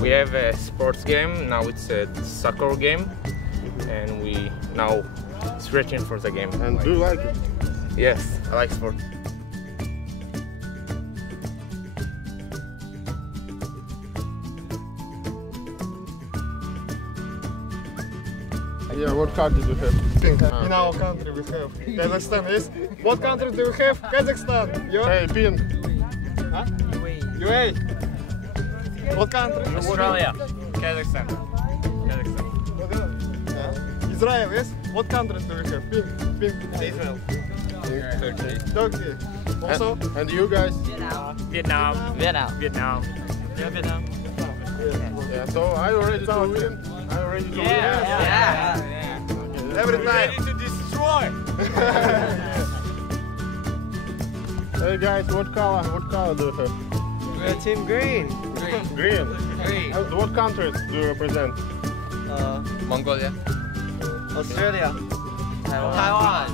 We have a sports game, now it's a soccer game, and we now searching for the game. And do you like it? Yes, I like sport. Yeah, what card did you have? In our country we have Kazakhstan. Yes. What country do we have? Kazakhstan. You? Hey, pink. Huh? UAE. What country? Australia. Kazakhstan. Kazakhstan. Israel. Yes. What countries do we have? Pink. Israel. Turkey. Also. And you guys? Vietnam. Vietnam. Vietnam. Yeah, Vietnam. Yeah, so are you ready to win? Are you ready to win? Yeah. Okay, Every time. Ready to destroy. Hey guys, what color do you have? We're Team Green. Green. Green. What countries do you represent? Mongolia. Australia. Taiwan.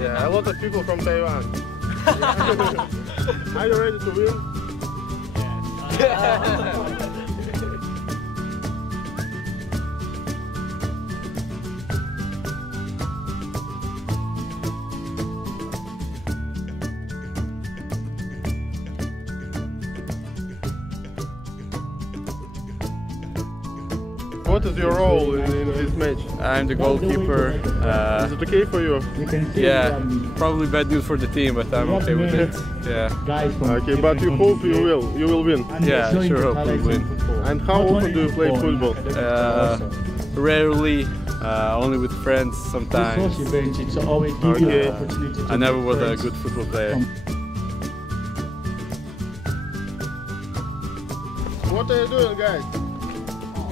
Yeah, a lot of people from Taiwan. Are you ready to win? What is your role in this match? I'm the goalkeeper. Is it okay for you? Yeah, probably bad news for the team, but I'm okay with it. Yeah. Okay, but you hope you will win. Yeah, I sure hope we'll win. And how often do you play football? Rarely, only with friends sometimes. Okay. I never was a good football player. What are you doing, guys?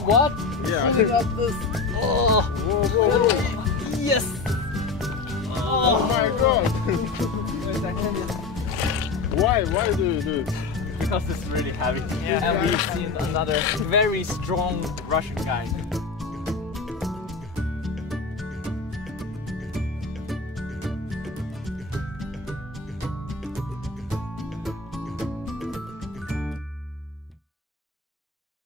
What? Yeah. Filling up this. Oh. Whoa. Yes. Oh my god. Why do you do it? Because it's really heavy. Yeah. And we've seen another very strong Russian guy.